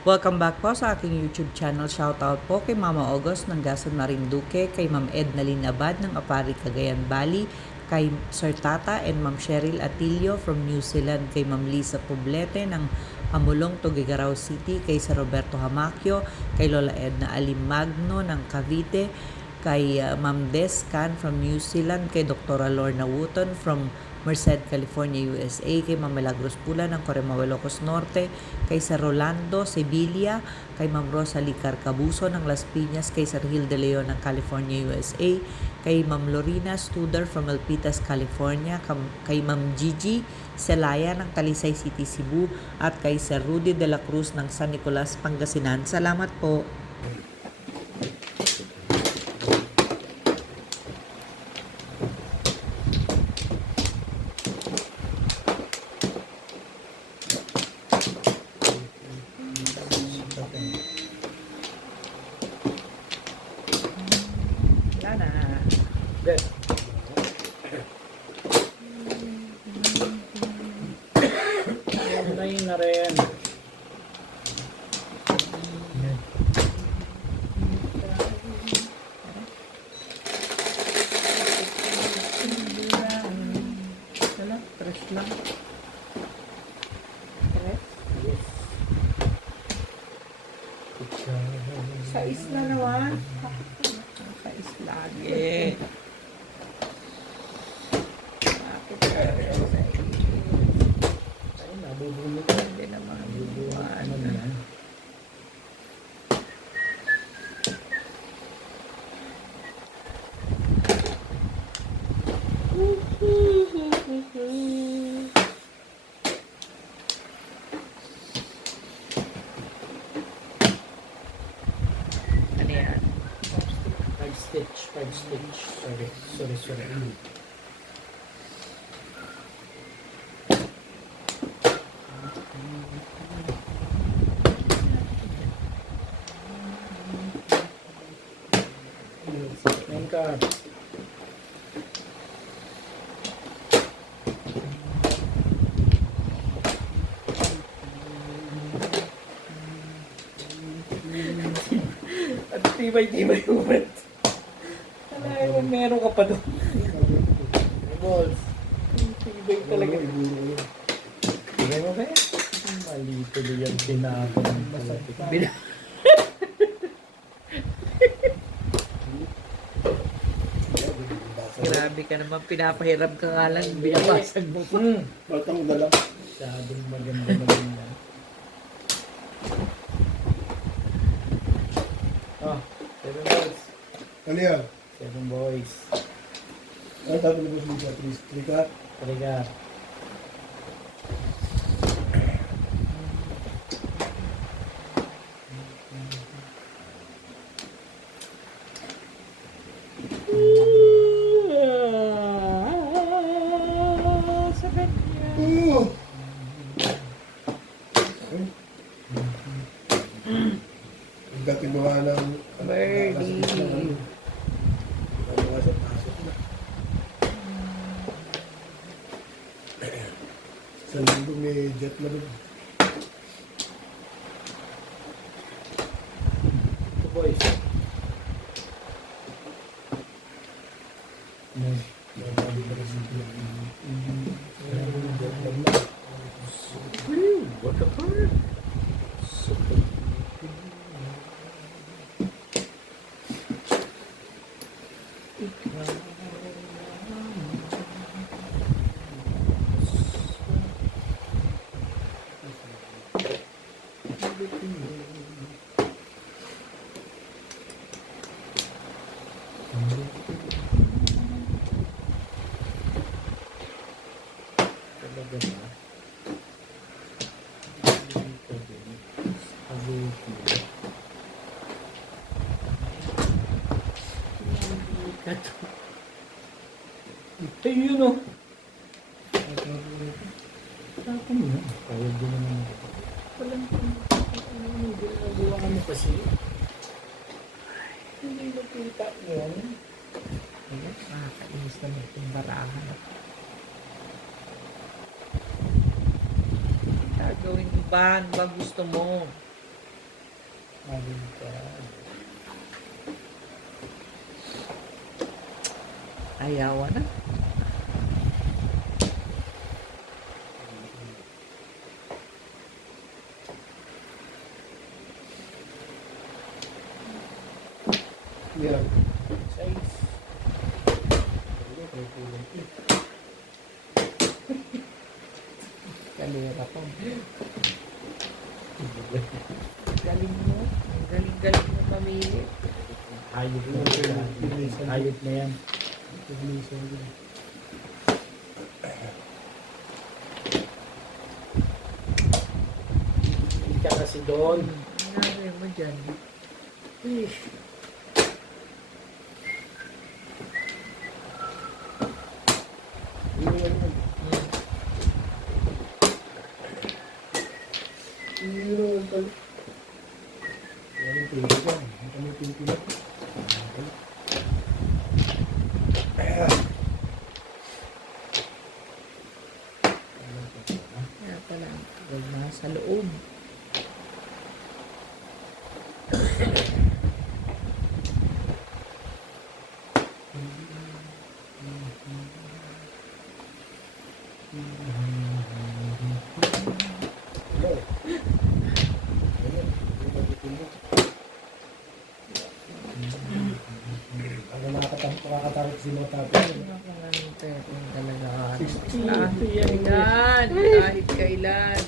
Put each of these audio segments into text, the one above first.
Welcome back po sa aking YouTube channel. Shoutout po kay Mama August ng Gasan Marinduque, kay Ma'am Edna Linabad ng Apari, Cagayan Valley, kay Sir Tata and Ma'am Cheryl Atilio from New Zealand, kay Ma'am Lisa Poblete ng Amulong, Tuguegarao City, kay Sir Roberto Hamacchio, kay Lola Edna Alimagno ng Cavite, kay Ma'am Des Can from New Zealand, kay Dr. Lorna Wooton from Merced, California, USA, kay Ma'am Milagros Pula ng Corimao, Ilocos Norte, kay Sir Rolando Sevilla, kay Ma'am Rosalie Carcabuso ng Las Piñas, kay Sir Gil de Leon ng California, USA, kay Ma'am Lorena Studer from Milpitas, California, kay Ma'am Gigi Celaya ng Talisay City, Cebu, at kay Sir Rudy de la Cruz ng San Nicolas, Pangasinan. Salamat po. Wala na. Good. Unahin na rin. Wala, fresh lang. Fresh? Sais na naman. Sais lagi. Ay, nabubulot. Hindi naman bubuhan. Ano na yan? Ano yan? Five stitch. Sorry. Main card. At tibay umat. Alay mo, meron ka pa doon. Balls. Tibay talaga. Tigay mo ba yan? Mali tuloy yan. Tinapon ng masakit. Grabe ka naman, pinapahirap ka nga lang, binabasag mo pa. Batang dala. Masyadong maganda naman yan. Oh, 7 boys. Ano yan? 7 boys. Ano sabi ni Boss Lisa? Trika? Talaga. Sa ganyan. Oo! Ang dating mga ng... Birdie. Ang mga sa pasok na. Sa linggo may jet na rin. 2 boys. What the fuck? Talaga ba? Ay, yun o. Tapon mo. Kaya din naman. Walang ginagawa mo kasi. Hindi nakita yun. Nakakainis naman itong barahan. Gagawin mo ba? Ano ba gusto mo? Baliktad. Ayawa na. Yan. Size. Kalera pa. Galing mo. Galing mo mamili. Hayop na yan. Hayop na yan. Hindi ka kasi doon. Nangyari mo dyan. Kaya pala, huwag na sa loob. Nakakatakot si mga tatay. Anong pwedeng talaga. 60. Kailan? Kahit kailan.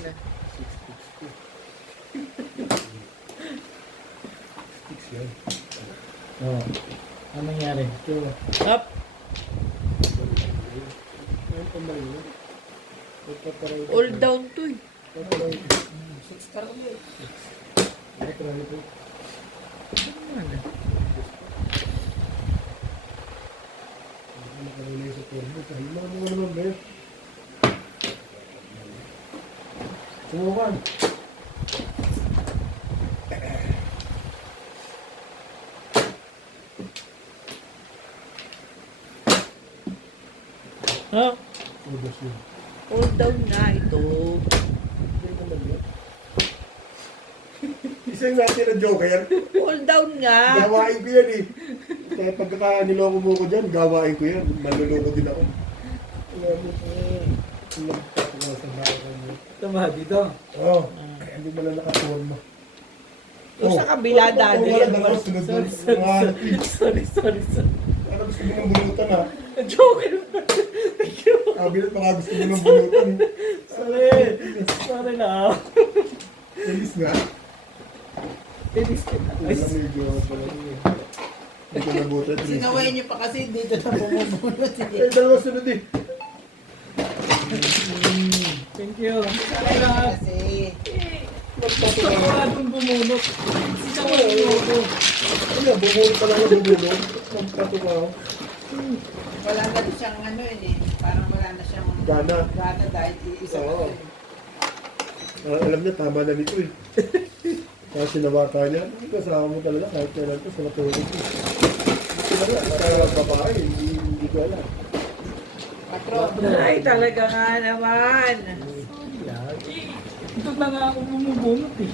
Six yan. Oo. Ano nangyari? Ito. Up! Ayun pa ba yun? All down to eh. Six star ulit. Ano? Nakalulay sa turbo. Kahima mo naman, Beth. Sumukan. Ha? Ubus yun. All down nga ito. Hindi mo naman yun. Isang natin na joke yan. All down nga. Gawain ko yan eh. Kaya pagka niloko mo ko dyan, gawain ko yan. Maluloko din ako. Tama dito. Oo. Hindi mo lang nakatuwan mo. Yung sa kabila, dado yan. Wala sunod-sunod. Sorry. Ano gusto mo ng bunutan ha? Joke. Bilat mga gusto mo ng bunutan eh. Sorry na. Bilis nga. Bilis ka na. Alam mo yung gawa pala. Hindi ko nabutan. Sinaway niyo pa kasi dito na bumubulot. Eh, dalawa sunod eh. Thank you. Kasi Sakaradong bumunot. Ano, bumulot pa lang ang bumulot. Magpato ka ako. wala na siyang ano yun eh. Parang wala na siyang Gana. gana dahil isa pa Oo. yun. Alam niya, tama na nito eh. Kaya sinabata niya, kasama mo talaga kahit kailan ko sa natulog ko. Kaya babae, hindi ko alam. Patro. Ay, talaga nga naman. Ito na nga ako bumubunot eh.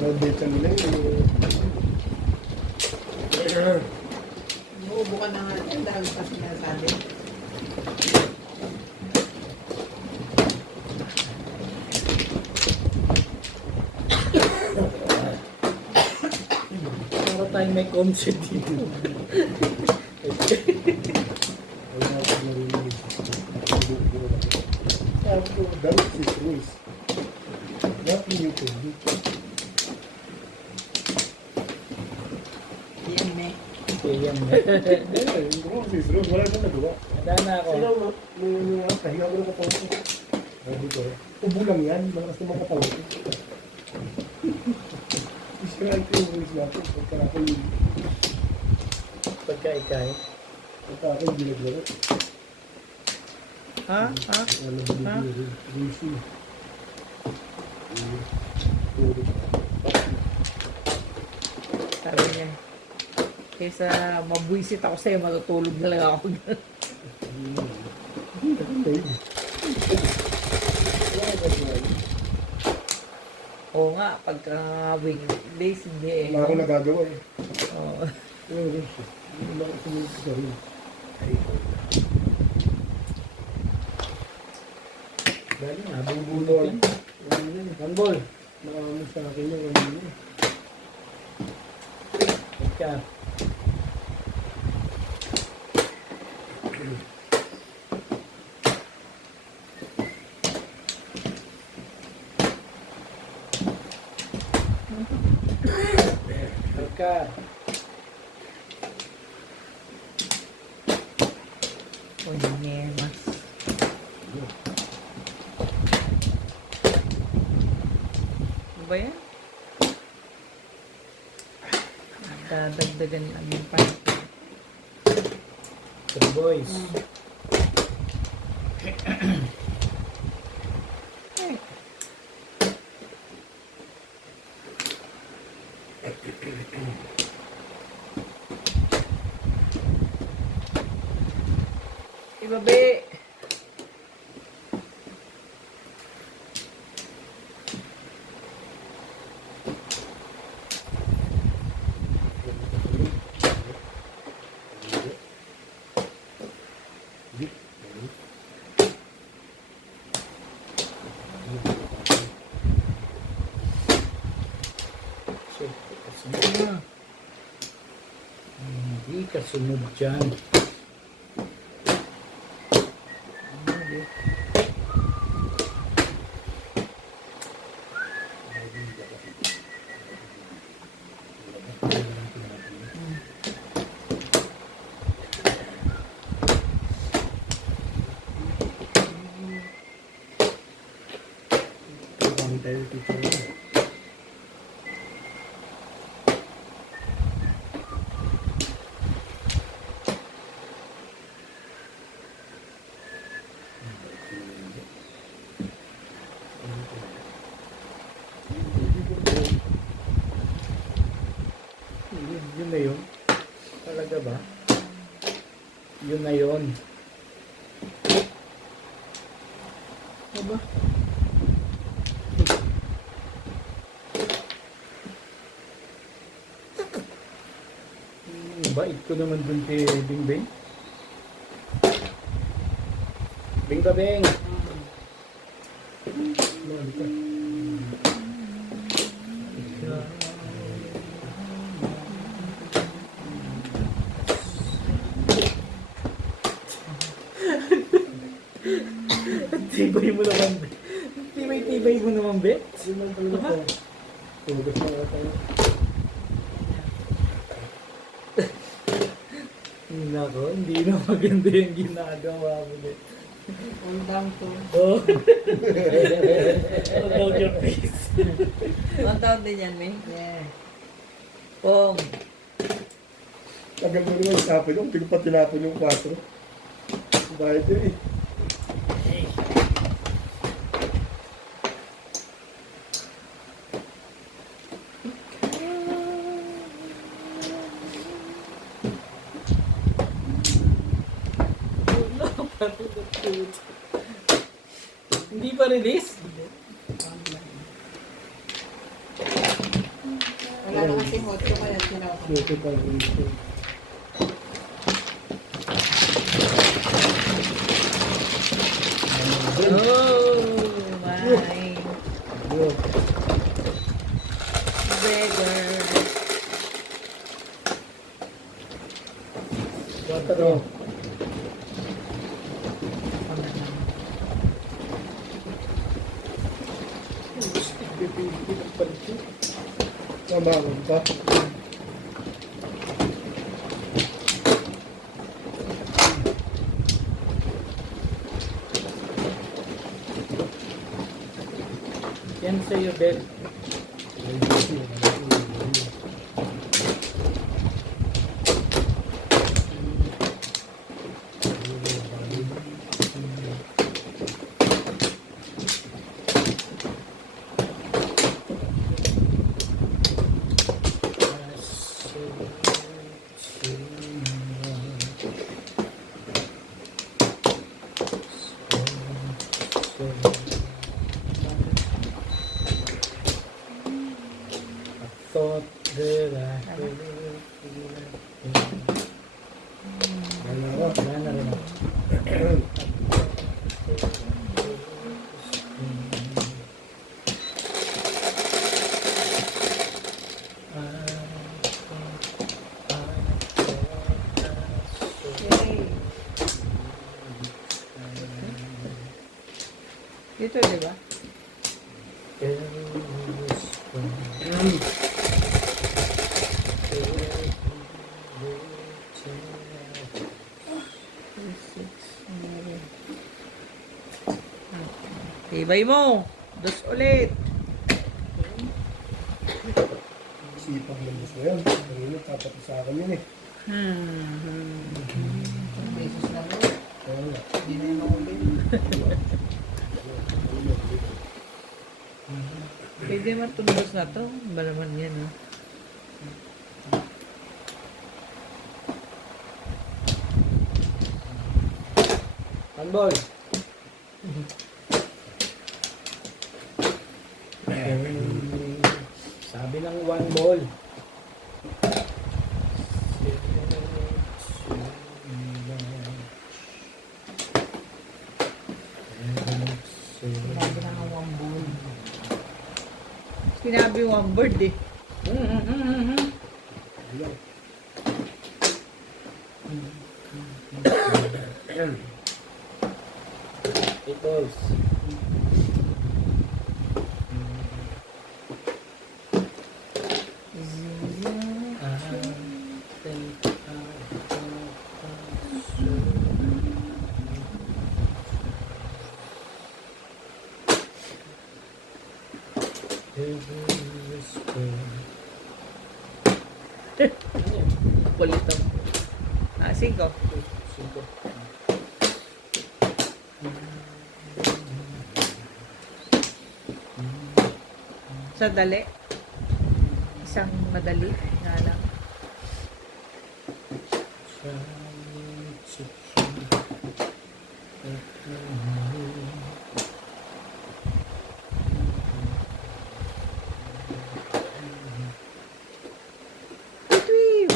Mga date nila eh. Umuubo ka na nga. Ang dami pa sinasabi. Para tayong may concept dito. Wala ako narinig. Sabi ko, that is his rules. Nothing you can do. Yan eh. Yan. Hindi ko his rules, wala na nagawa. Handa na ako. Sino, pahinga ko ng katawan ko. Sabi ko, ubo lang yan, malakas naman katawan ko. Isirain ko yung rules natin. Pagka ako yung Pagka-ikay. ginagawa. Ha? Ha? Alam mo Ha? yung rules yun. Sabi niya. Kaysa mabwisit ako sa'yo, matutulog na lang ako. Oo nga, nga, pagka weekdays, hindi eh. Wala akong nagagawa eh. Oo. Wala akong sumunod sa sarili. Dali nga, bubulot yan. Handball. Nakamo sa akin yung kanina. Pagka. Pagka. Mas. Ano ba yan? Dadagdagan lang yung pan. So boys. Ibabe. Hindi kasunod dyan. Kami tayo teacher na. Yun na yun. Talaga ba? Yun na yun. Aba? Bait ko naman dun kay Bing Bing. Bing ka Bing! Tibay mo naman, be. Tibay mo naman, be. Yun lang talaga po. Tugas na ako tayo. Nako, hindi na maganda yung ginagawa mo, be. All down to. Oh. Hold out your face. All down din yan, May. Yeah. Pong. Tagal mo naman isapin yung, hindi ko pa tinapon yung 4. Dahil din eh. Hindi pa release? Wala na kasi moto kaya sinaw. Dito pa rin ito. Oh my Yun. beggar. Pero, Samahan ka. Yan sa'yo, Bel. Tot de la. Ano ako? Wala na rin ako. Yay. Dito, di ba? Tibay mo. Dos ulit. Sipag ng boss na yan. Kanina, tapos sa akin yun eh. Ang beses lang yun. Kaya nga. Hindi na yung makulit. Pwede matulog na to. Ba naman yan, no? Handball. Sabi ng one ball. Sinabi na nga one ball. Sinabi one word eh. Bilang. Eight balls. Kulit to. Ah, 5. Cinco. Sadali. Isang madali. Nga lang.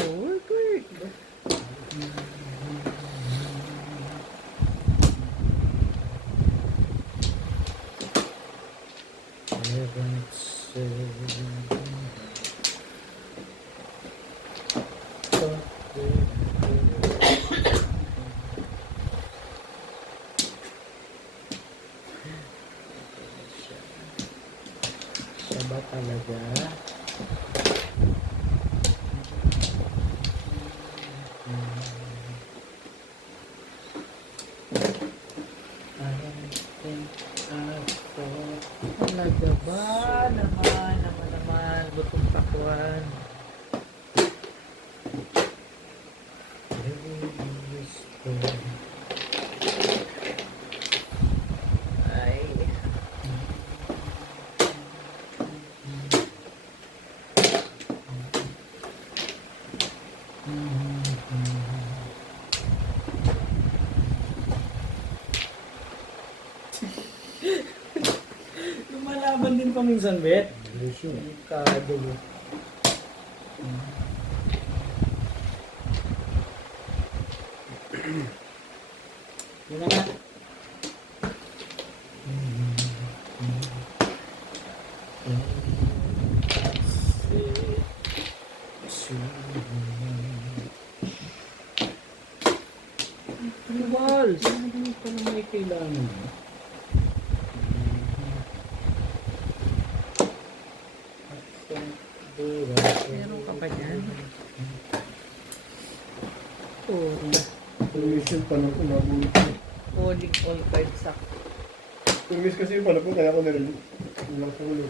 Work, work. Siya ba talaga? Talaga ba? Naman. Butong pakwan. Ay. Lumalaban din paminsan, Bet. Resyo. Kado mo. Yun na nga. Balls. Ano pa naman may kailangan mo? Meron ka pa dyan? Oh, Permission pa lang ko nabulot ko. falling all five sack. Permis kasi yung pala po, kaya ako narinig. Yung lang sa ulo.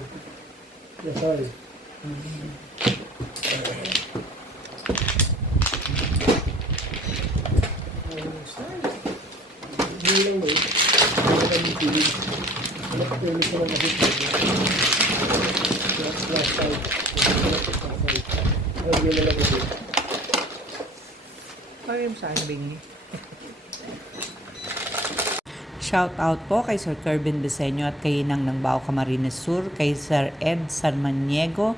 Yasay. Hindi lang ba eh. Hindi lang yung pilig. Wala ka permis na lang kasi. Last side. Lagyan na lang kasi. Paano yung sa akin bingi? Shout out po kay Sir Kervin Beseño at kay Inang ng Bao Camarines Sur, kay Sir Ed Sarmaniego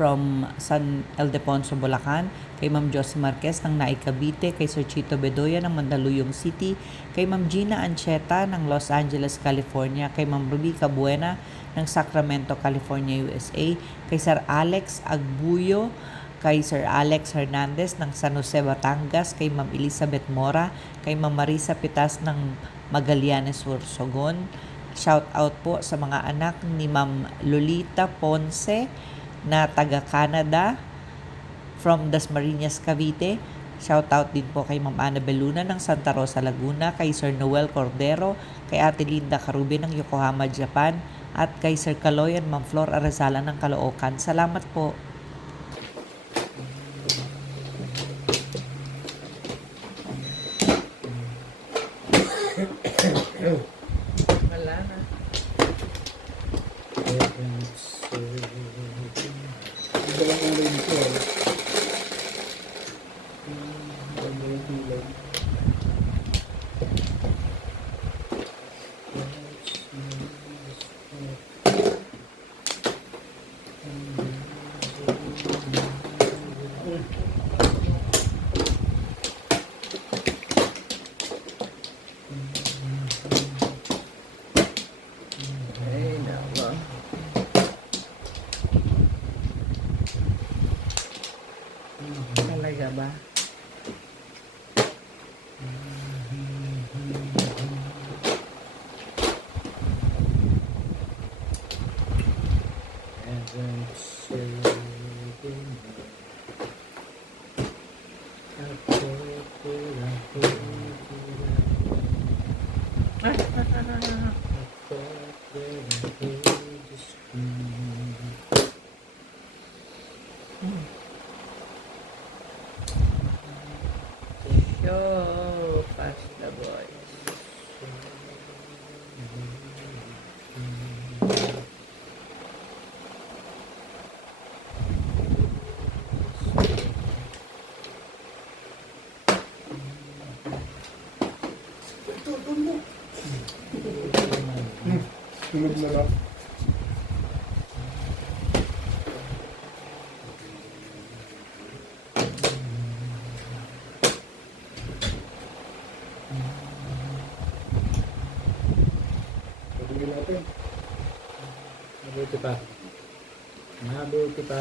from San Ildefonso, Bulacan, kay Ma'am Josie Marquez ng Naik Cavite, kay Sir Chito Bedoya ng Mandaluyong City, kay Ma'am Gina Ancheta ng Los Angeles, California, kay Ma'am Ruby Cabuena ng Sacramento, California, USA, kay Sir Alex Agbuyo, kay Sir Alex Hernandez ng San Jose, Batangas, kay Ma'am Elizabeth Mora, kay Ma'am Marisa Pitas ng Magallanes, Sorsogon. Shout out po sa mga anak ni Ma'am Lolita Ponce na taga Canada from Dasmariñas, Cavite. Shout out din po kay Ma'am Annabel Luna ng Santa Rosa, Laguna, kay Sir Noel Cordero, kay Ate Linda Carube ng Yokohama, Japan, at kay Sir Kaloyan, Ma'am Flor Arazala ng Caloocan. Salamat po. Wala na. Ito lang ang rin ito. Ano yung tulad? Ay, nawa. Talaga ba? Yo, pass the boys. Tulog na lang. Pagigil natin. Mabuti pa. Mabuti pa.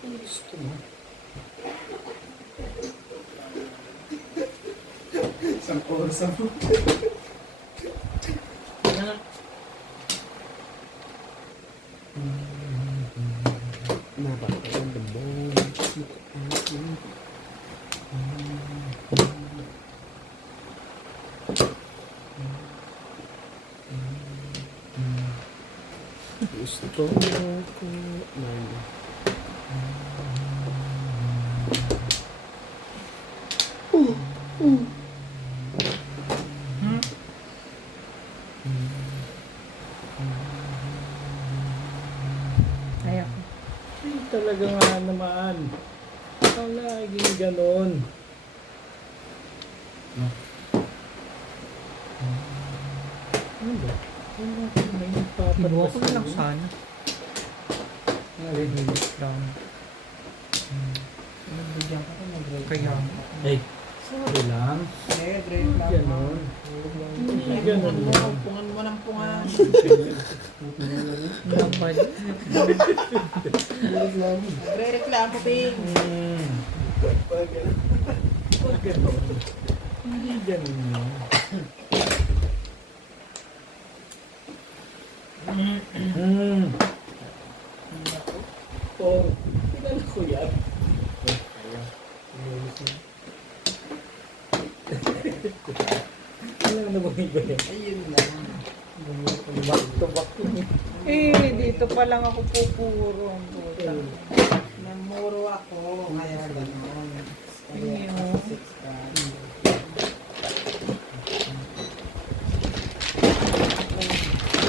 Gusto mo? Isang oras ang Gusto ko man. Ayaw. Ay, talaga nga naman. Palaging ganon. Ano ba? Ano ba? May nagpapatas Kinuha ko na lang sa'yo? sana. Narinig lang. Nagbigyan ko nag-grade. Kaya, Ay, sorry lang. Grade lang. Ganon. Hindi ganon lang. Pungan mo ng pungan. naman. Nagre-reklamo, Ping. Huwag ganon. Hindi ganon yun. Oh, kilala ko yan. Wala na bang iba yan? Ayun lang. Back to back yun. Dito pa lang ako pupuro. Ang puta. Namuro ako. Kaya gano'n. Kaya 6 ka.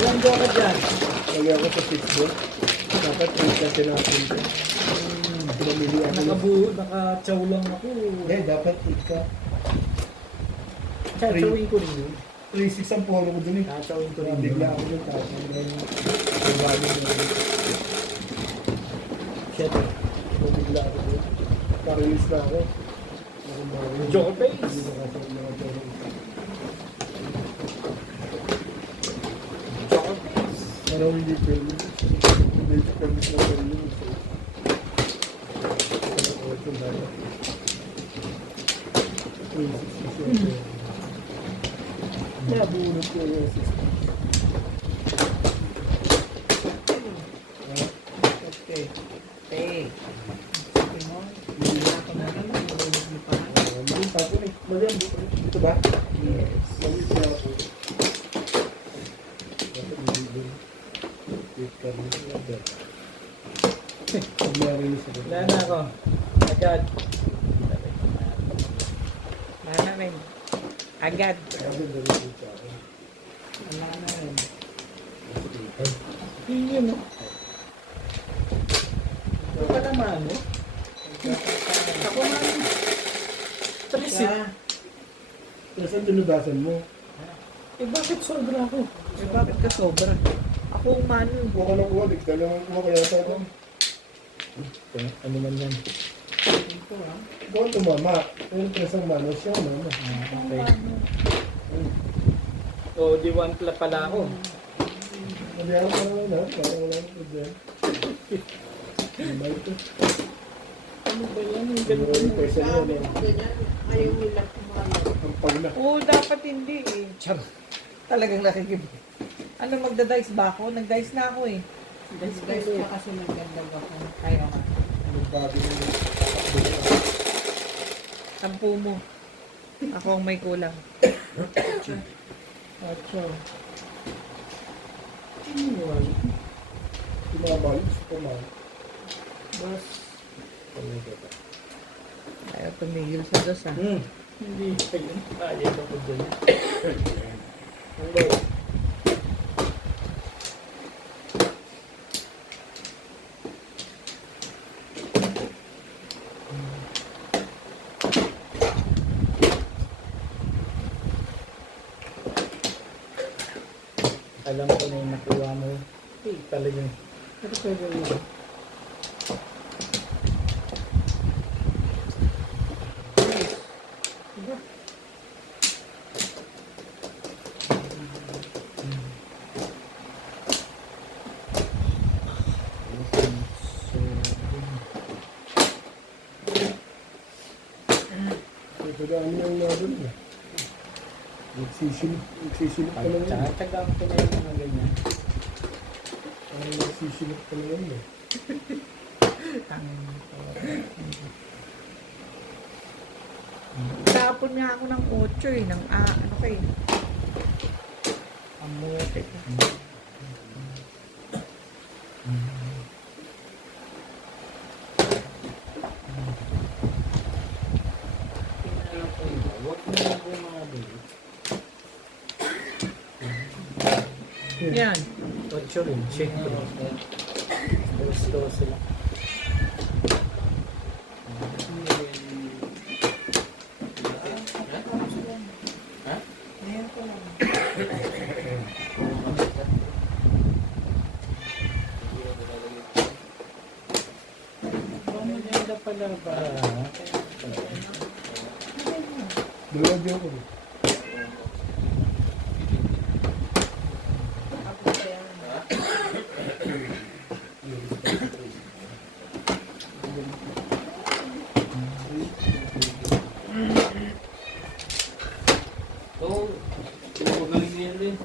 Ilang buwan ka dyan? lagi ako sa 6 doon. Dapat 8 natin natin. Pinamili ako. Naka-chow lang ako. Eh, dapat 8 ka. Chatsawin ko rin yun. 3.6 ang polo ko dun eh. Chatsawin ko rin yun. Bigla ako dun tapos ang value mo. Shit. Bigla ako dun. Parilis na ako. Joker face. Hindi na kasi mga joke. Joker face. Pero hindi pwede. Hindi ito pwede na pwede. Ito na. 3.6. Kaya bunot ko yung system. Okay. Eh. Sabi mo, hindi na ako na lang. Nalulog mo pa. Mali pa ako eh. Mali ang dito ba? Yes. Mali siya ako. Dapat hindi din. Wait ka rin. Narinis ako. Wala na ako. Agad. Wala na rin. Agad. Sabi na rin siya ako. Wala na rin. Yun o. Ito pa naman o. Ako naman. Trace eh. Kaya saan tinugasan mo? Eh bakit sobra ako? Eh, bakit ka sobra? Ako umano. Kuha ka ng kuha. Dalawang kuha kaya sa ako. Ano man yan? Ito ah. Ikaw ang tumama. Pero presang manos siya, mama. Okay. O, di one pla pala ako. Sabi ako parang wala. Parang wala ang problema. Ano ito? Ano ba yan? Yung Ano ganun. yung pesa mo? Ano? Ayaw nila kumano. Ang pag na. Oo, dapat hindi eh. Char. Talagang nakikip. Ano, magda-dice ba ako? Nag-dice na ako eh. Dice ka kasi nagdandag ako. Ayaw nga. Anong bago mo? 10 mo. Ako ang may kulang. 8. Tumabalik. Tumabalik. Dos. Ayaw tumigil sa dos ah. Hindi. Kaya ko dyan. Hello. Alam ko na yung nakuha mo. Eh, talagang. Pero pwede yun. Ito na ano yung nabon niya. Nagsisilip ka lang yun. Tsaka ko na yung mga ganyan. Parang nagsisilip ka lang yun. Tapon nga ako ng 8 eh. Ng ano kay. Ang muti. Huwag mo na bumabili. Yan. 8 rin, check ko. Gusto sila. Ayan ko lang. Maganda pala ba? Dalawa diyo ko. Oo. Magaling yan rin.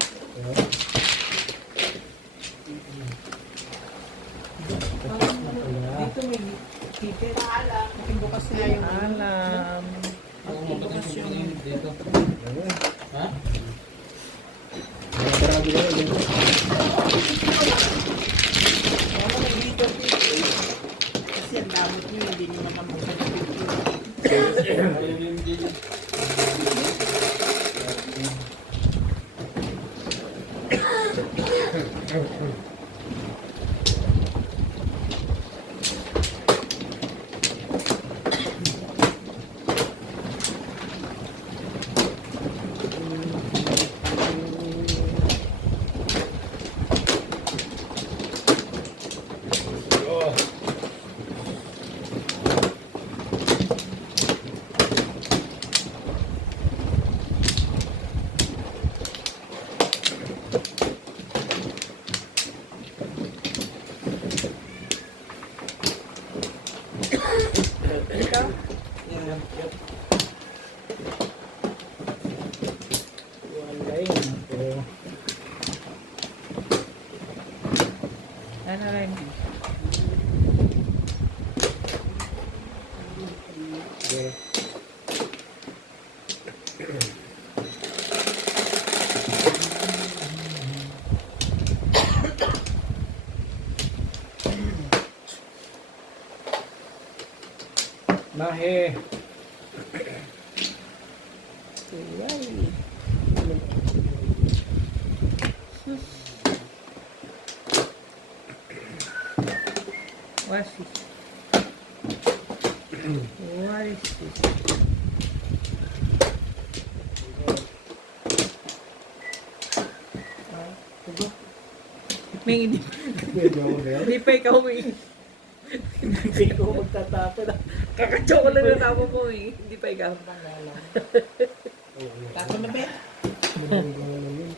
Dito may ticket. Bukas na yung alam. Bukas yung dito. Ha? Marami na yun. kasi ang damot nyo, hindi nyo matamusan yung picture. Ano rin? Yeah. Nahe. Uy. What is this? What is this? May hindi, Medyo ako na yan. hindi pa ikaw may hindi ko magtatapo na. Kakatsaw ko lang na tama mo eh. Hindi pa ikaw. Tapo na ba? Madami ko na lang yun.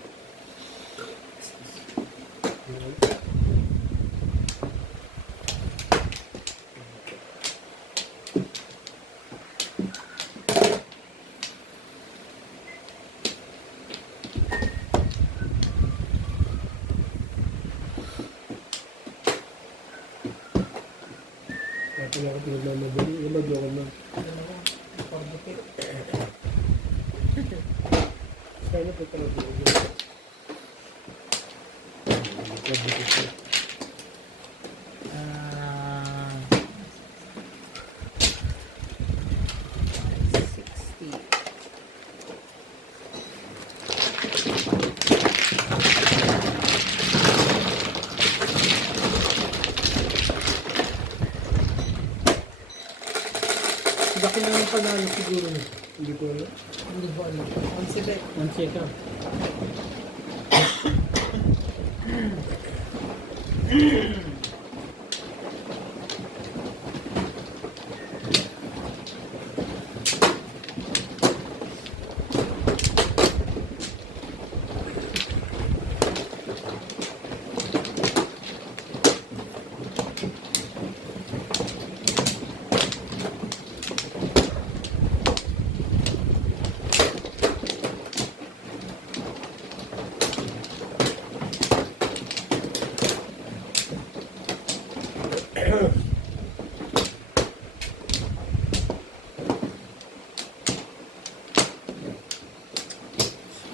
Kaya pala ako pinagmamadali. Ilagyo ko na. Kaya po talaga yun. Ah, 60. Laki na yung panalo siguro. Hindi ko alam. Hindi ko alam. Ang sibet. One second.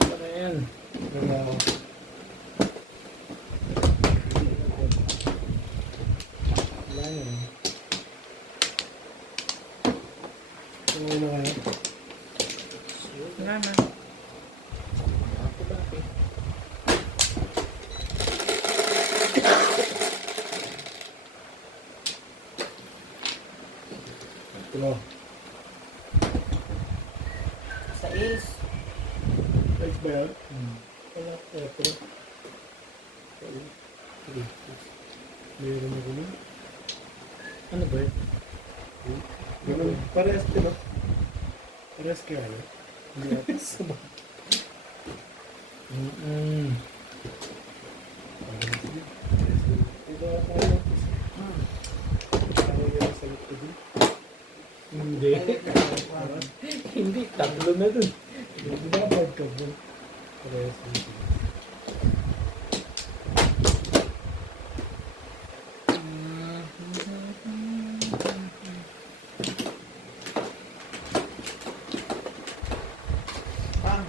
Ano na yan? Wala ako. Wala yan. Ano na kaya? Wala na. Ako dati. Ito. Sa is. Like ba yan? Wala. Ito. Meron ako na. Ano ba yun? Ganun. Parehas din, no? Parehas kaya, no? Hindi ako. Mm-mm. Parehas din. Ito ako tayo. Ano yung sagot ko din? Hindi. Hindi. Tatlo na dun. Hindi ba board ka ba? Parehas din. Pang.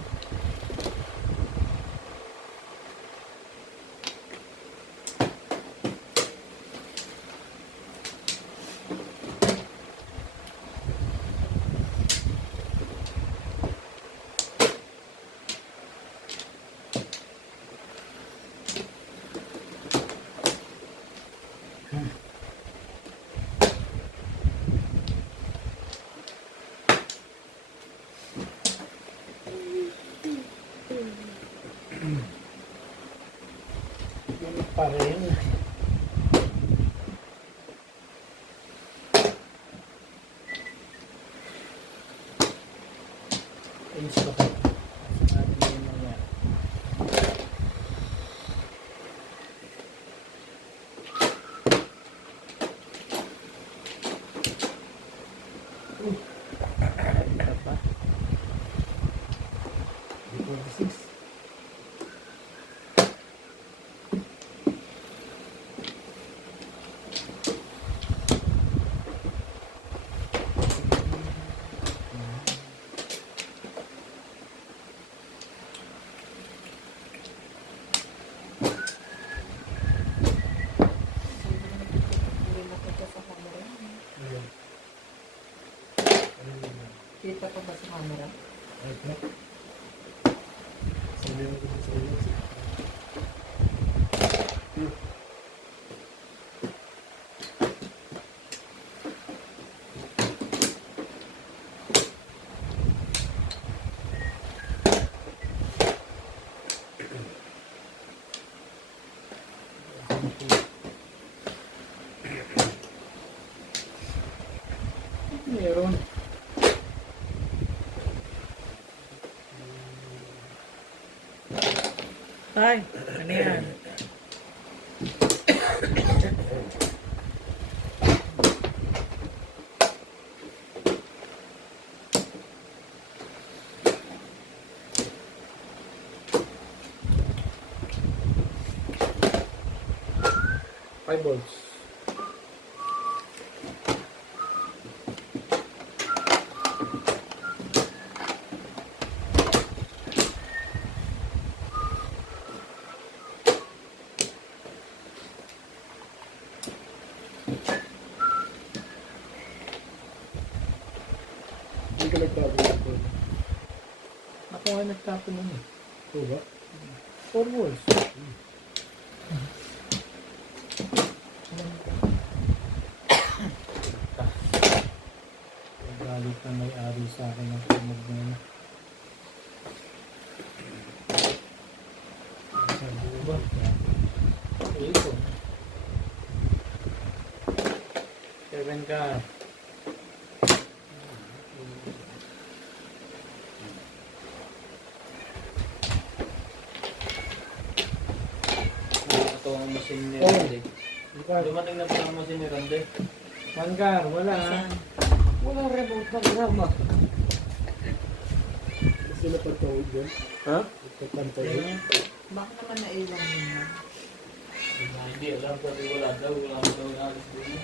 Ganun pa rin. Ayos ba kayo? Sa atin yung mga Ito pa. 46. Meron. Ay, ano yan? Five volts. Hindi ka nagtapon. Ako nga nagtapon nun eh. Oo ba? 4 volts. Galit na may-ari sa akin ng tumog na yun. Sabi ba? Ito. 7 ka. Ito ang machine ni Oh. Randy. Ikaw. Dumating na pala ang machine ni Randy. Manggar, wala. Wala remote na drama. Gusto na pagtawid yan? Ha? Pagpantawid? Baka naman naiwan niya. Hindi alam kasi wala daw. Wala daw alis doon.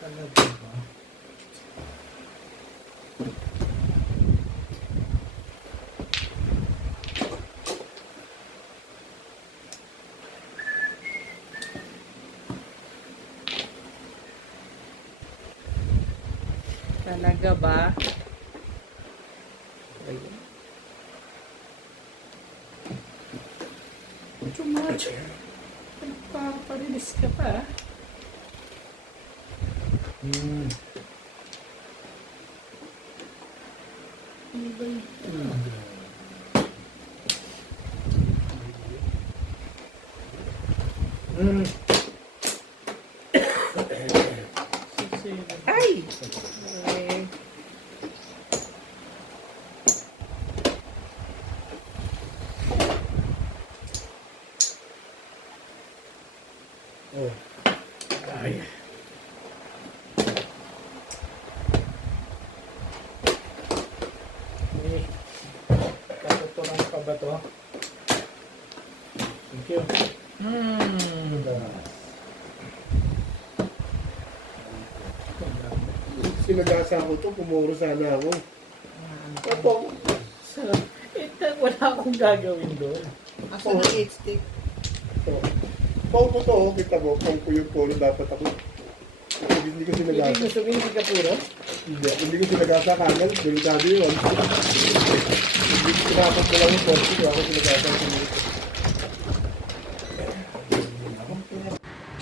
Talaga ba? Talaga ba? Too much. Nagpaparilis ka pa. Hmm. Ano ba yun? Hmm. Ay! Eh, Oh. ay. Eh, katuturan pa ba to? Thank you. Sinagasa ko to, pumuro sana ako. Opo. Wala akong gagawin doon. Asa na lipstick? So, pau ko to, kita mo, pau ko yung polo dapat ako. Hindi ko Ibig sinagasa. mo sabihin, hindi ka puro? Hindi ko sinagasa kagal, delikado yun. Hindi ko sinapot ko lang yung polo ko, ako sinagasa ko.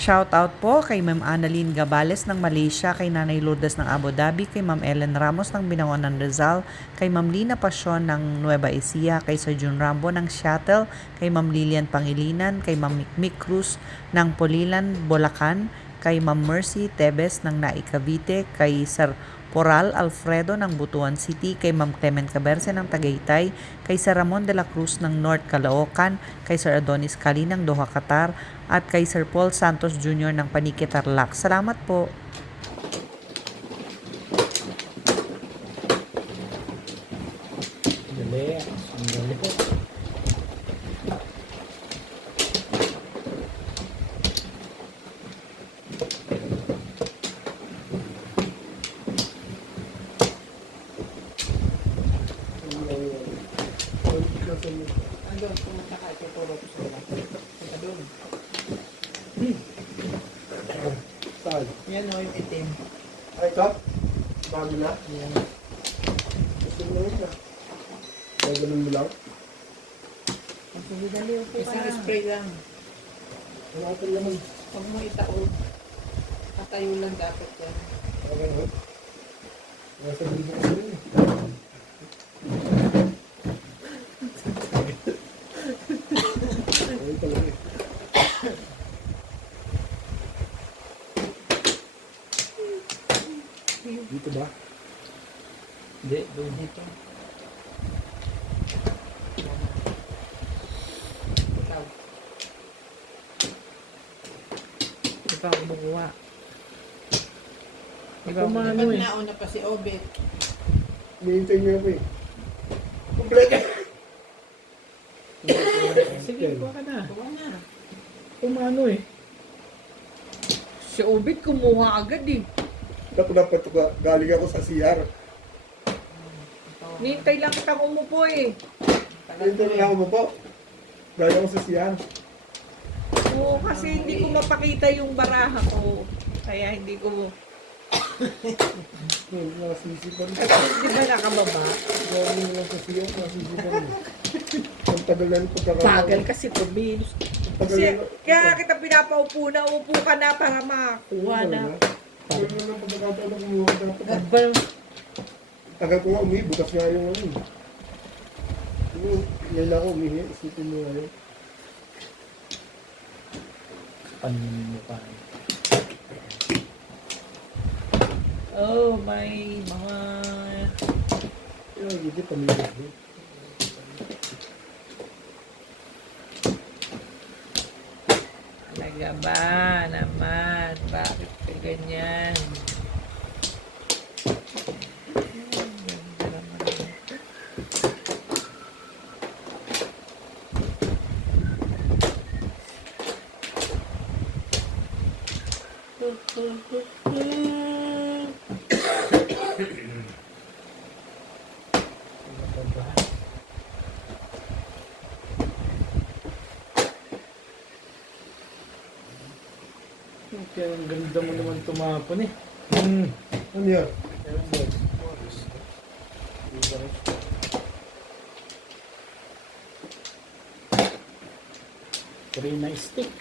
Shout out po kay Ma'am Annalyn Gabales ng Malaysia, kay Nanay Lourdes ng Abu Dhabi, kay Ma'am Ellen Ramos ng Binangon ng Rizal, kay Ma'am Lina Pasyon ng Nueva Ecija, kay Sir Jun Rambo ng Seattle, kay Ma'am Lilian Pangilinan, kay Ma'am Mick Cruz ng Polilan, Bulacan, kay Ma'am Mercy Tebes ng Naik Cavite, kay Sir Poral Alfredo ng Butuan City, kay Ma'am Clement Caberce ng Tagaytay, kay Sir Ramon de la Cruz ng North Caloocan, kay Sir Adonis Cali ng Doha, Qatar, at kay Sir Paul Santos Jr. ng Panique, Tarlac. Salamat po. Dali. Sandali po. saan yun? Andun, pumunta ka, ituturo ko sila. Punta doon. Saan? Yan o, yung itim. Ay, ito? Bago na? Yan. Gusto mo na. Ay, ganun mo lang. Sige, dali, upo ka na. Isang spray lang. Wala ka naman. Huwag mo itaog. Tatayo lang dapat yan. Okay, ho. Nasa dito ko sa'yo eh. Ay, talaga eh. Dito ba? Hindi, doon. Dito. Ikaw. Ikaw, kumukuha. Ikaw, Kumano eh. nauna pa si Obet. Hinihintay niyo ako eh. Kompleto! Sige, kuha ka na. Kuha na. Kumano eh. Si Obet kumuha agad eh. Dapat galing ako sa CR. Nintay lang kitang umupo eh. Hinihintay lang ako po. Galing ako sa CR. Oo, kasi hindi ko mapakita yung baraha ko. Kaya hindi ko... Nasisi pa rin. Kasi di ba nakababa? Galing lang sa CR. Nasisi pa rin. Ang tagal na yung pagkakataon. Bagal kasi tumis. Tagal Kasi, na. kaya kita pinapaupo na, upo ka na para makakuha na. Tagal na yung pagkakataon na kumuha ka dapat. Gabal. Tagal ko nga umihi. Bukas nga yung ano. Ngayon ako umihi. Isipin mo nga yun. Panin mo pa. Oh my mga... Yung hindi pamilya ko. Talaga ba naman? Bakit ka ganyan? Ganda naman. Kaya ang ganda mo naman tumapon eh. Ano yan? Ewan mo. Three na stick.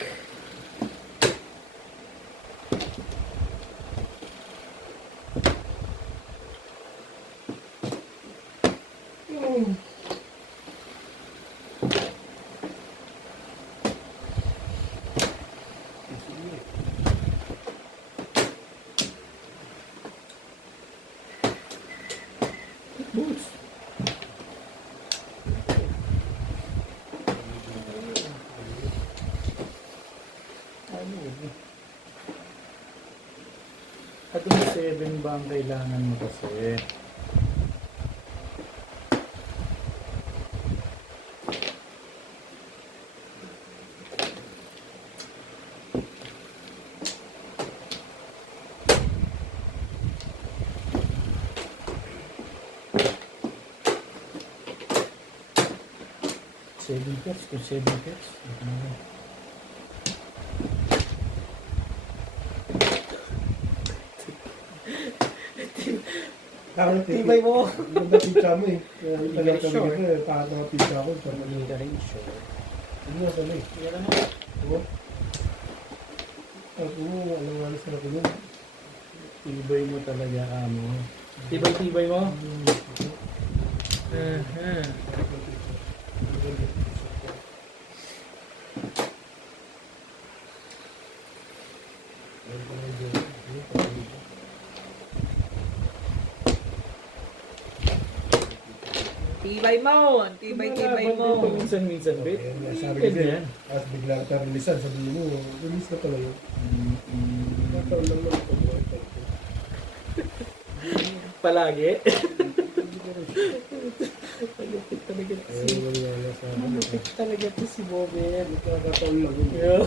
Boots. Ano eh? At yung 7 ba ang kailangan mo kasi? Seven pets, kung 7 pets. Tibay mo. Ganda pizza mo eh. Tagal ka mo eh. Pahat mga pizza ko. Alliteration. Ano nga sana eh. Yan naman. Ano? Ako mo, alam nga sa akin yun. Tibay mo talaga ano. Tibay-tibay mo? Tibay mo! Tibay mo! Minsan-minsan, babe. Sabi kasi, Ganyan. as bigla ka releasean, sabi mo, release na pala yun. Nataon lang naman ito. Palagi. Malupit talaga to si... Malupit talaga to si Bobel. Nagkakataon lang yun. Yeah.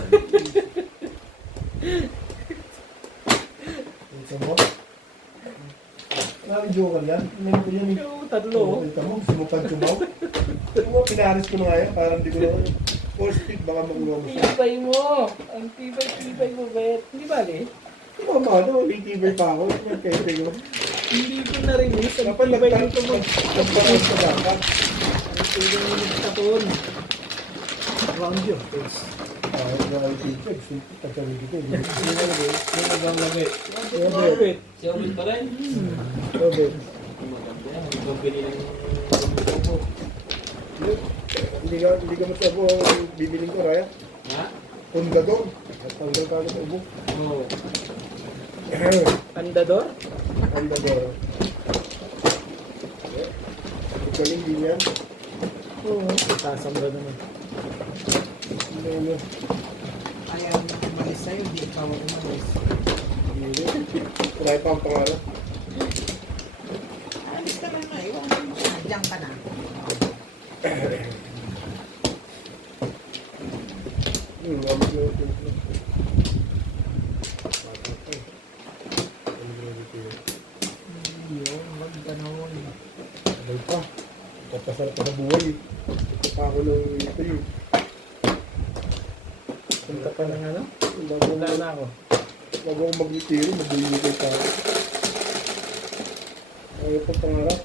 Ito mo? Naki-joker yan. Meron ko yan eh. Tatlo. Ito mo, gusto mo pag tumaw? Pinaris ko na nga yan, parang hindi ko na. 4 speed, baka makuha mo siya. Tibay mo. Ang tibay mo, Bet. Hindi ba, eh? Di ba, mano, litibay pa ako. Nagkete ko. Hindi ko na-release. Ang Dapat tibay nito mo. nagparang sa dapat. Ang tibay mo nagtapon. Round yun. Kahit na ang teacher, simple, tatawin dito. Sino nagawang labi? Bet. Si Obit pa rin? Okay. Maganda yan. Ikaw binili ng grupo. Hindi ka masabo ang bibiling ko, Raya. Ha? Pundador. At tanggal ka sa ubo. Oo. Andador? Pundador. Galing din yan. Oo. Sasamba naman. Ano, Ayaw na umalis sa'yo. Hindi pa ako umalis. Raya pa ang pangalan. Alis ka na. Iwan mo siya. Diyan ka na. Wabag na ito. Yun. Magdanaw. Abay pa. Kapasarap pa sa buhay. Ito pa ako ng ito yun. Punta pa ng ano? Bago Punta na ako. ako mag-itiro, mag-uwi pa ako. Ayaw pa pangarap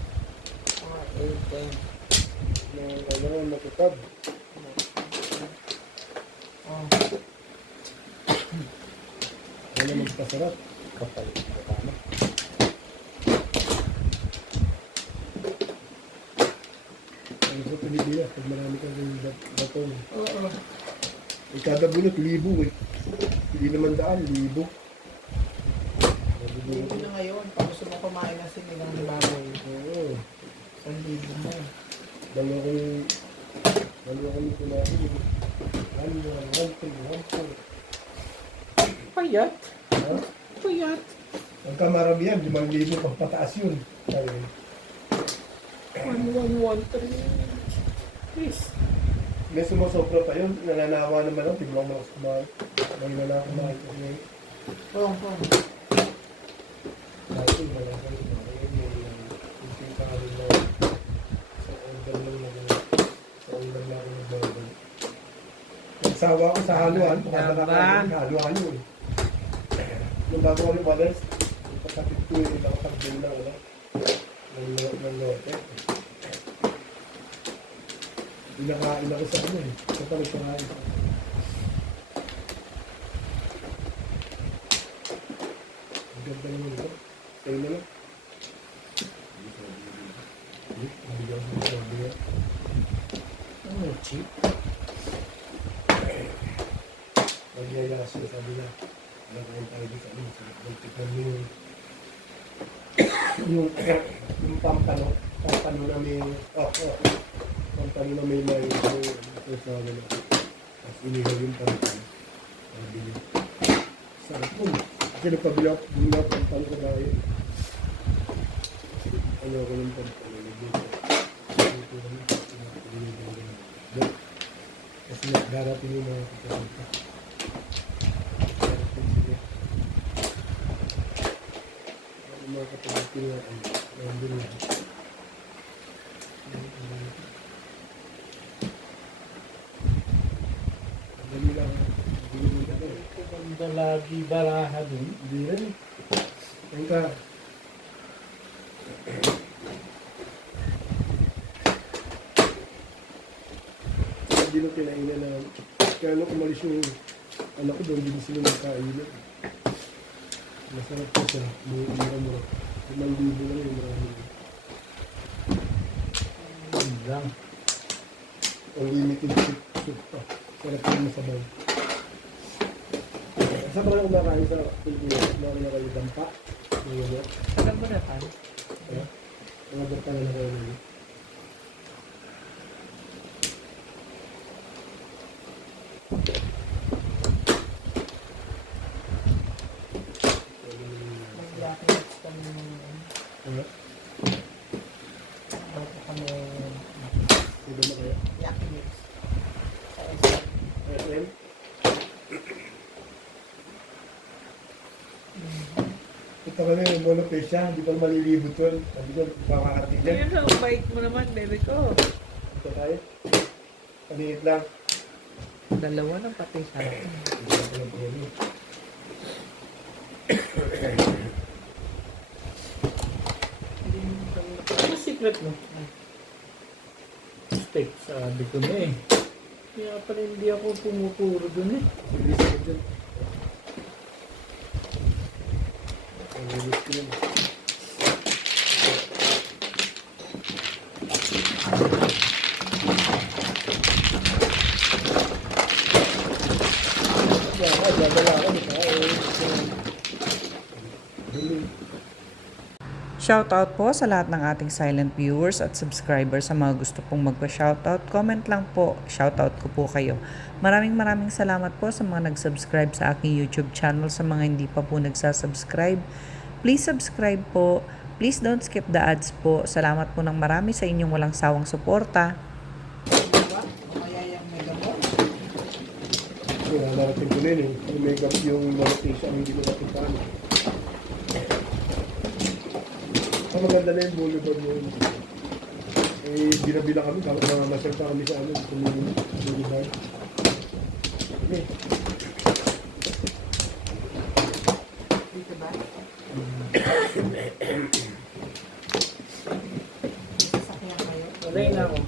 Okay. na ano, matutag. Oh. Ano magpasarap? Kapalit na tama. Ang sa Pilipinas, pag marami kang batong. Oo. Kada bunot, libo eh. Hindi naman daan, libo. Hindi na ngayon. Pag gusto mo kumain na sinigang ni baboy. Oo. 1,000 na. Dalawa kami kumain. Ano, Payat. ha? Payat. Pagka marami yan, 5,000 pagpataas yun. Sabi, 1,113. Please. may sumasopra pa yun. Nananawa naman ako, tignan mo ako kumain. May na ako kumain kasi Oo. dati wala ka rin. Yung karin na sa order lang na sa order lang ako nag-order. Nagsawa ko sa haluan, Laban. halo-halo eh. Nung bago kami brothers, kapatid ko eh, nakapagbil na wala. Ng lote. Inakain ako sa ano eh. Sa pagkain. Ang ganda naman ito. Sa'yo na lang. Nabigyan ko sa sabi. Oh, cheap. Magyaya siya, sabi niya. Nakain tayo dito sa ano. Nagtipan mo yung pampano. Pampano na may... Pampano na may sasawa na. Tapos inihaw yung pampano. Nabili. Sarap po. Kasi nagpabila ako pampano ko tayo. Ano ako ng pampano. Kasi darating yung mga kapatid. Mga kapatid na nandun na. Dali lang. Dili ka rin. Kumanda lagi baraha dun. Hindi rin. Ayun ka. Hindi nung kinainan na kaya nung umalis yung anak ko doon, hindi sila nagkainan. Masarap po siya. Mura-mura. 5,000 lang yung marami. Lang. Unlimited soup pa. Sarap yung masabaw. Saan ba lang kumakain sa Pilipinas? Kumakain na kayo dampa? Mga Alam mo na tayo. mga dampa na kayo nila. Mag-black nuts kami ngayon. Ano? Bago kami Iba na kayo? black nuts. Sa SM. SM? Ito kami, yung monopecia, hindi pa malilibot yun. Sabi ko, makakati dyan. Ayun ang bike mo naman, baby ko. Ito, pa tayo. Paniit lang. Dalawa ng pati sa akin. Ano secret mo? Steak, sabi ko na eh. Kaya pala hindi ako pumupuro dun eh. Bilis ko dyan. Bilis ko dyan. Shoutout po sa lahat ng ating silent viewers at subscribers. Sa mga gusto pong magpa-shoutout, comment lang po. Shoutout ko po kayo. Maraming salamat po sa mga nag-subscribe sa aking YouTube channel. Sa mga hindi pa po nagsasubscribe, please subscribe po. Please don't skip the ads po. Salamat po ng marami sa inyong walang sawang suporta. Diba? O kaya yung megamall. Kaya narating ko na yun eh. Yung makeup, yung monetization, hindi ko napitaan. Maganda na yung boulevard mo yun. Eh, binabila kami, tapos nangangasal pa kami sa ano, sa boulevard. Okay. Dito ba? Sasakyan kayo? Alay na ako.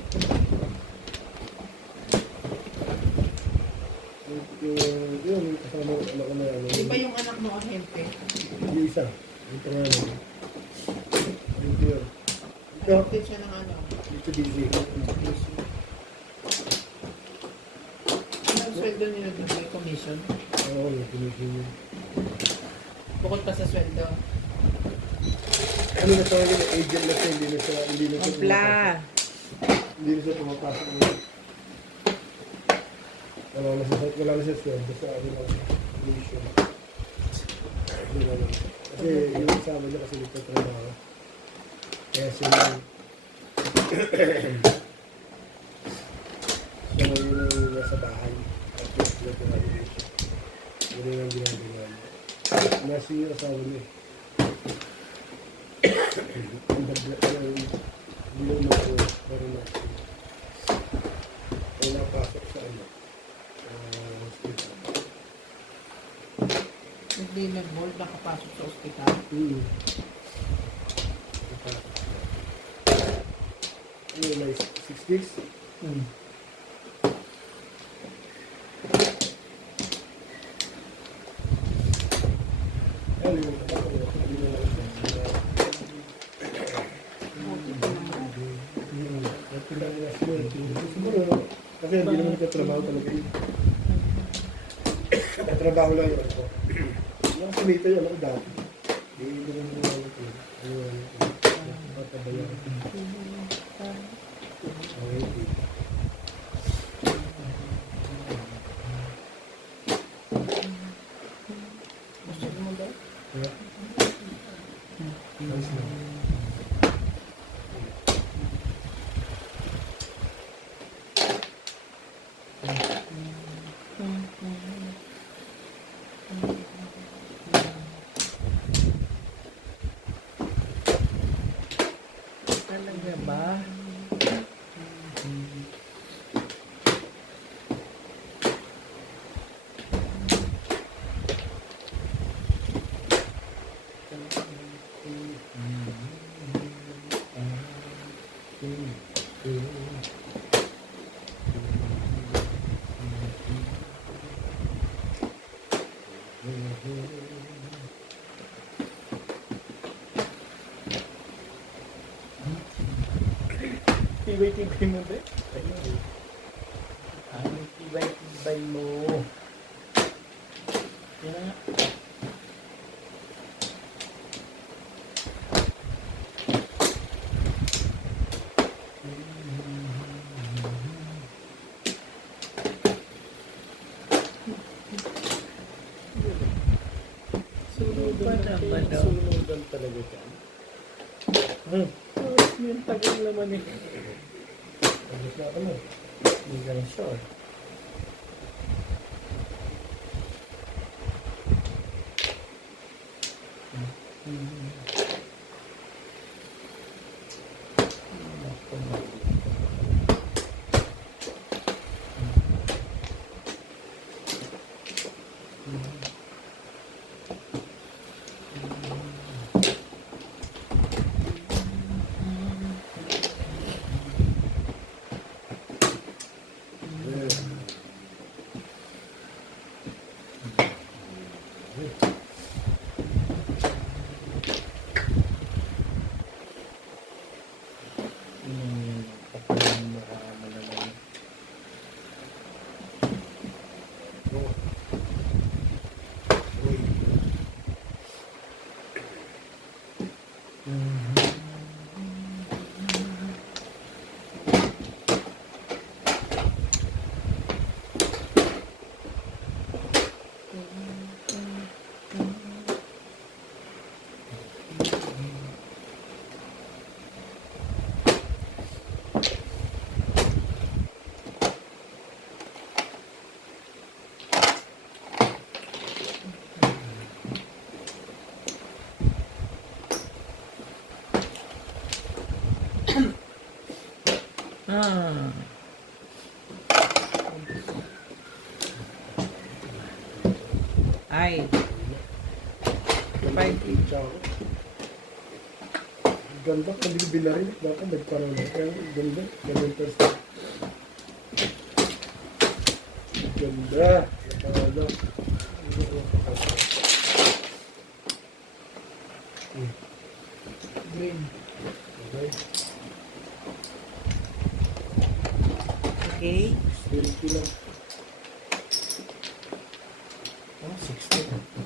Yung kasama ko, anak ko na ano. Di ba yung anak mo ahente? Yung isa. Yung pangalan. Ito yun. Ito. Ahente siya ng ano? Ito busy. Anong sweldo nila doon? May commission? Oo, yung commission yun. Bukod pa sa sweldo. Ano na tawag yun? Agent na siya, hindi na siya Mapla! Hindi na siya pumapasok ngayon. Wala na siya sweldo sa ano lang, commission. Wala na. Kasi yung kasama niya kasi nagtatrabaho. Kaya siya ngayon yung nasa bahay. At yung nagtatrabaho niya siya. Wala yung ginagawa niya. Nasa yung asawa niya. Ang bagla ka lang, hindi lang ako marunong. Ay napasok sa ano, hospital. Hindi nag-board, nakapasok sa ospital. Napasok. Ano na, 6 weeks? Ano yung kapatid? Hindi na lang siya. Siguro, kasi hindi naman nagtatrabaho talaga yun. Nagtatrabaho lang yun ako. Yung kumita yun ako dati. Hindi naman naman ito. Matabayan. Okay. Gusto mo daw? Yeah. Nice na. Talaga ba? Tibay-tibay mo ba? Ano tibay-tibay mo? Yan na nga. Ba naman, no? Sunudan talaga dyan. Yung tagal naman eh. Tapos na ano. Hindi ka na sure. Ah. Ay. Five. Ganda, kung hindi binarin, dapat nagkaroon na. Kaya ganda, ganun person. Ganda, nakawala. Green. Okay, Okay. 20 lang. Oh, 60.